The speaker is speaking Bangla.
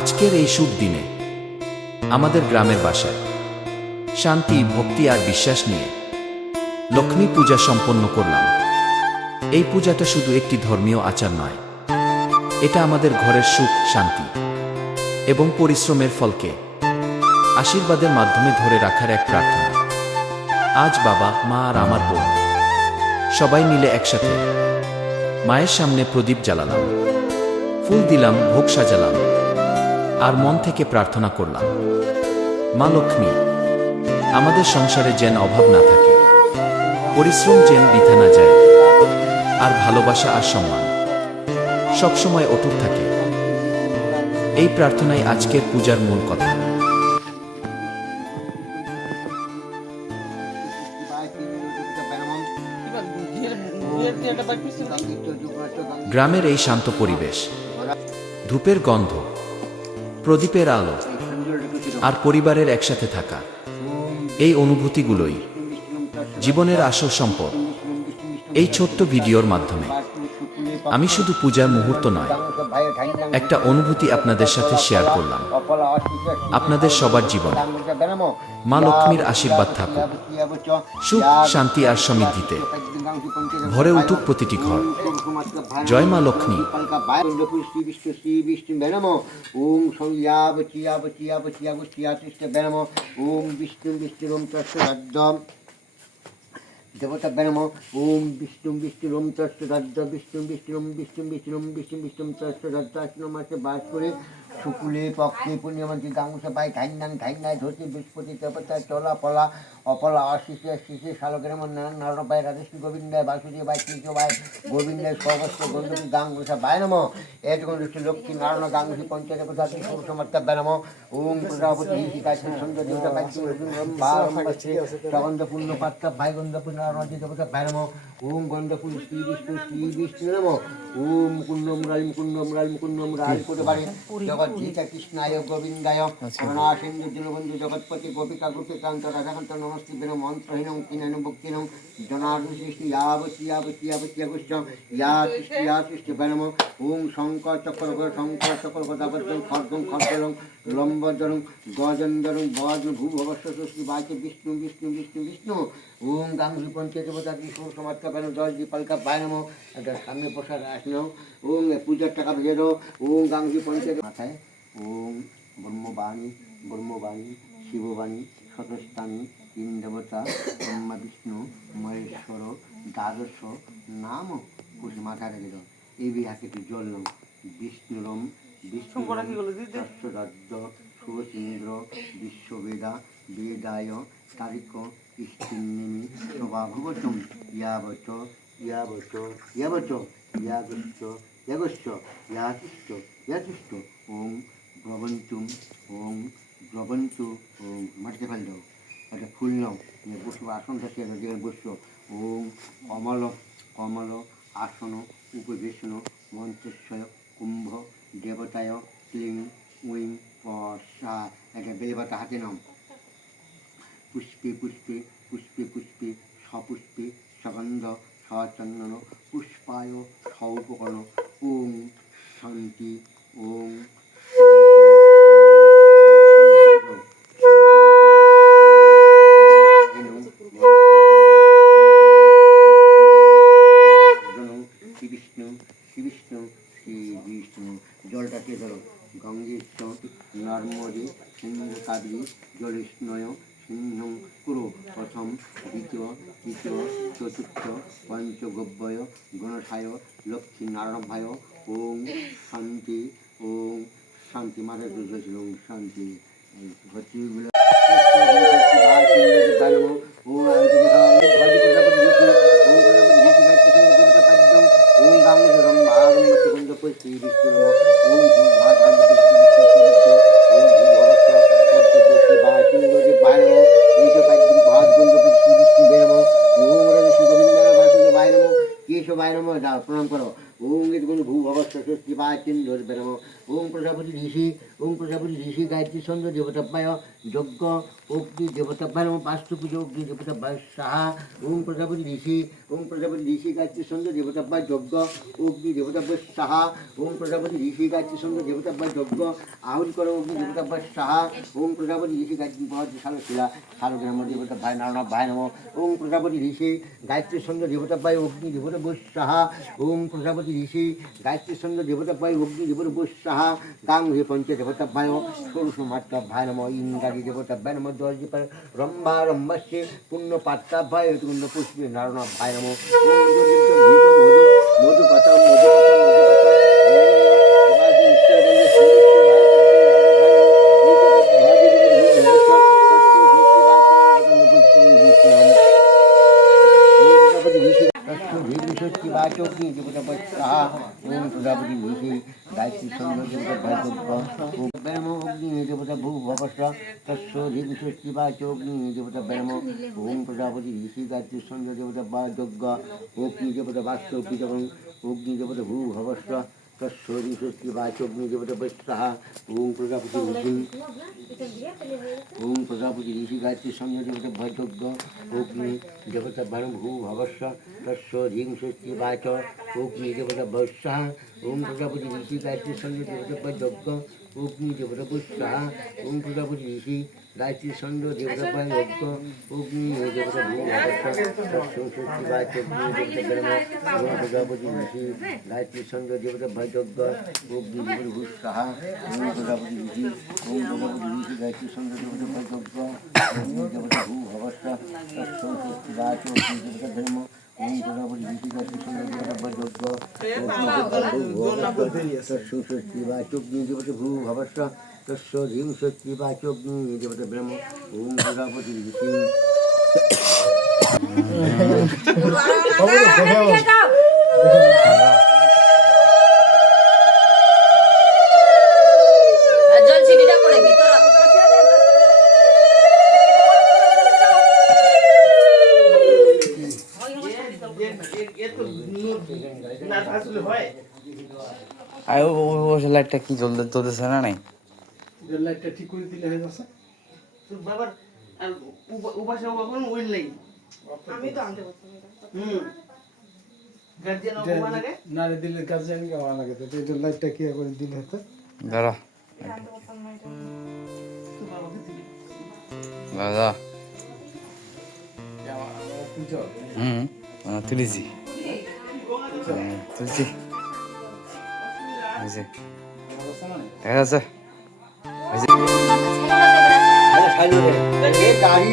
আজকের এই শুভ দিনে আমাদের গ্রামের বাসায় শান্তি, ভক্তি আর বিশ্বাস নিয়ে লক্ষ্মী পূজা সম্পন্ন করলাম। এই পূজাটা শুধু একটি ধর্মীয় আচার নয়, এটা আমাদের ঘরের সুখ, শান্তি এবং পরিশ্রমের ফলকে আশীর্বাদের মাধ্যমে ধরে রাখার এক প্রার্থনা। আজ বাবা, মা আর আমার বোন সবাই মিলে একসাথে মায়ের সামনে প্রদীপ জ্বালালাম, ফুল দিলাম, ভোগ সাজালাম আর মন থেকে প্রার্থনা করলাম, মা লক্ষ্মী, আমাদের সংসারে যেন অভাব না থাকে, পরিশ্রম যেন বৃথা না যায়, আর ভালোবাসা আর সম্মান সবসময় অটুট থাকে। এই প্রার্থনাই আজকের পূজার মূল কথা। গ্রামের এই শান্ত পরিবেশ, ধূপের গন্ধ, প্রদীপের আলো আর পরিবারের একসাথে থাকা, এই অনুভূতিগুলোই জীবনের আসল সম্পদ। এই ছোট্ট ভিডিওর মাধ্যমে আমি শুধু পূজার মুহূর্ত নয়, একটা অনুভূতি আপনাদের সাথে শেয়ার করলাম। আপনাদের সবার জীবনে মা লক্ষ্মীর আশীর্বাদ থাকুক, সুখ, শান্তি আর সমৃদ্ধিতে ভরে উঠুক প্রতিটি ঘর। জয় মা লক্ষ্মী। ওম সংয়াব চিয়াব চিয়াব চিয়াব চিয়াতিষ্ঠ বেনম ওম বিষ্ণু বিষ্ণুরম তস্য দেবতা বেনম ওম বিষ্ণু বিষ্ণুরম তস্য রাজ্য বিষ্ণু বিষ্ণুরম বিষ্ণু বিষ্ণুরম বিষ্ণু বিষ্ণুম তস্য রাজ্য আশ্বিন মাসে বাস করে শুকুলে পক্ষে পূর্ণিমাটি গাঙ্গুসা পাই ঘাইনায় ধরতে বৃহস্পতি দেবতা চলা পলা অপলা অশিষে শিশে শালকের মন নারায়ণ পায় রাধেশ্রী গোবিন্দায় বাসুদেব ভাই কৃষ্ণ ভাই গোবিন্দায় সর্বস্ব গন্ধবী গাঙ্গুসা বায় নম এতগুণ ঋষি লক্ষ্মী নারায়ণ গাঙ্গুসী পঞ্চায়েত প্রসাদ সমর্থ বেনম ওম প্রজাপতি শিকাশী সুন্দর দেবতা পাই সগন্ধ পূর্ণ পাত্র ভাই গন্ধপুর নারায়ণ দেবতা বেনম ওম গন্ধপুর শ্রী বিষ্ণু নম ওম কুণ্ডম রাল করে বাড়ি জগৎ গীতা কৃষ্ণায় গোবিন্দায় অনাসেন্দু দীনবন্ধু জগৎপতি গোপিকা গোপীকান্ত রাধাকান্ত নমস্তে বেন মন্ত্রহীনম কিনন ভক্তিনম জনার্দন সৃষ্টি ইয়াবতীয়াগুশ্চ ইয়া সৃষ্টি বেনম ওম শঙ্কর চক্র গদাবদ্ধং খড়গং লম্বদরং গজেন্দরং বজ ভূভবস্য সৃষ্টি বাক্য বিষ্ণু ওম গাঙ্গুলি পঞ্চায়েত দেবতা বিষ্ণু সমাজকা বেন জয় দীপালকা বায় নম। একটা সামনে প্রসাদ আসলেও ওম পূজার টাকা ভেজে দাও। ওম গাঙ্গুলি পঞ্চায়েত মাথায় ওম ব্রহ্মবাণী শিববাণী শতস্থানী তিন দেবতা ব্রহ্মা বিষ্ণু মহেশ্বর দ্বাদশ নাম খুশি মাথায় রেখে দাও। এই বিহাকে একটু জল নাও। বিষ্ণুরম বিষ্ণুরাজ্য সুচন্দ্র বিশ্ববেদা বেদায় তারিক ইষ্টিন্নিমি স্বভাভগতম ইয়াবচ ইয়াগস্য ওম ব্রবন্তু ওম মাটিতে ফেল দাও। একটা ফুল নাও, বসবো আসনটা সেখানে বসছো। ওম কমল আসন উপবেশন মন্ত্রেশ্বয় কুম্ভ দেবতায় ক্লিং উইং পশা। একটা বেলপাতা হাতে নাও। পুষ্পে সপুষ্পে সগন্ধ সচন্দন পুষ্পায় সৌপকর্ণ ওম শান্তি ওম জলটাকে ধরো। গঙ্গেশ নর্মদে সিন্ধু কাবেরী জলেস্নয় সিন্ধু কুরু। প্রথম দ্বিতীয় তৃতীয় চতুর্থ পঞ্চগব্যয় গণসায় লক্ষ্মী নারায়ণভায় ওম শান্তি মাথায় ছিল শান্তি প্রণাম করো। ওম ভবস্য ষষ্ঠী পাচিন্দর বেরম ওম প্রজাপতি ঋষি গায়ত্রী ছন্দ দেবতাভ্যায় যজ্ঞ অগ্নি দেবতাভ্যায় নমঃ বাস্তু পুজো অগ্নি দেবতাভ্যায় সাহা ওম প্রজাপতি ঋষি গায়ত্রী ছন্দ দেবতাভ্যায় যজ্ঞ অগ্নি দেবতাভ্যায় সাহা ওম প্রজাপতি ঋষি গায়ত্রী ছন্দ দেবতাভ্যায় যজ্ঞ আহুতি করো অগ্নি দেবতাভ্যায় সাহা ওম প্রজাপতি ঋষি গায়ত্রী শালশিলা শালগ্রাম দেবতাভ্যায় নারায়ণাভ্যায় নমঃ ওম প্রজাপতি ঋষি গায়ত্রী ছন্দ দেবতাভ্যায় অগ্নি দেবতাভ্যায় সাহা ওম প্রজাপতি ঋষি গায়ত্রী ছন্দ দেবতাভ্যায় অগ্নি দেবতাভ্যায় সাহা গাং হে পঞ্চ দেবতাভ্যায় ষোড়শ মাত্রাভ্যায় নমঃ ইন্দ্রাদি দেবতাভ্যায় নমঃ দর্জি রম্ভা রম্ভস্যে পুণ্য পাত্রাভ্যায় ঋতুকুণ্ড পুষ্পে নারায়ণাভ্যায় নমঃ ওম মধুপাতা বাচক দেবতাভ্যায় সাহা ওম প্রজাপতি ঋষি গায়ত্রী ছন্দ দেবতাভ্যায় যজ্ঞ ব্যায়াম অগ্নি দেবতা ভূ ভবস্য তস্য ঋষি বাচক দেবতাভ্যায় ওম প্রজাপতি ঋষি গায়ত্রী ছন্দ দেবতাভ্যায় যজ্ঞ অগ্নি দেবতা বাস্তব পিতরং অগ্নি দেবতা ভূ ভবস্য তস্য ঋষি বাচক দেবতাভ্যায় সাহা ওম প্রজাপতি ঋষি গায়ত্রী ছন্দ দেবতাভ্যায় যজ্ঞ অগ্নি দেবতাভ্যায় ভূ ভবস্য তস্য ঋষি বাচ অগ্নি দেবতাভ্যায় সাহা ওম প্রজাপতি ঋষি গায়ত্রী ছন্দ দেবতাভ্যায় যজ্ঞ অগ্নি দেবতাভ্যায় সাহা ওম প্রজাপতি ঋষি গায়ত্রী ছন্দ দেবতাভ্যায় যজ্ঞ অগ্নি দেবতা ভূ ভবস্য তস্য ষষ্ঠী বাচ অগ্নি দেবতাভ্যায় ওম প্রজাপতি ঋষি গায়ত্রী ছন্দ দেবতাভ্যায় যজ্ঞ অগ্নি দেবতা ভূ সাহা ওম প্রজাপতি ঋষি গায়ত্রী ছন্দ দেবতাভ্যায় যজ্ঞ অগ্নি দেবতা ভূ ভবস্য তস্য ষষ্ঠী বাচ অগ্নি দেবতাভ্যায় ওম প্রজাপতি ঋষি গায়ত্রী ছন্দ দেবতাভ্যায় যজ্ঞ ষষ্ঠী বাচ অগ্নি দেবতা ভূ ভবস্য তস্য ষষ্ঠী বাচ অগ্নি দেবতা ব্রহ্ম ওম প্রজাপতি ঋষি লাইটটা কি চলতেছে না নাই লাইটটা ঠিক করে দিলে হয়ে যাচ্ছে তোর বাবার আর উপাসে কখন উইল নেই আমি তো আনতে পারতাম গার্জিয়ান অপমান লাগে না রে দিলে গার্জিয়ান কে আনা লাগে তো এই লাইটটা কি করে দিলে হতো দাঁড়া দাদা তুলেছি তুলছি দেখা যাচ্ছে গাড়ি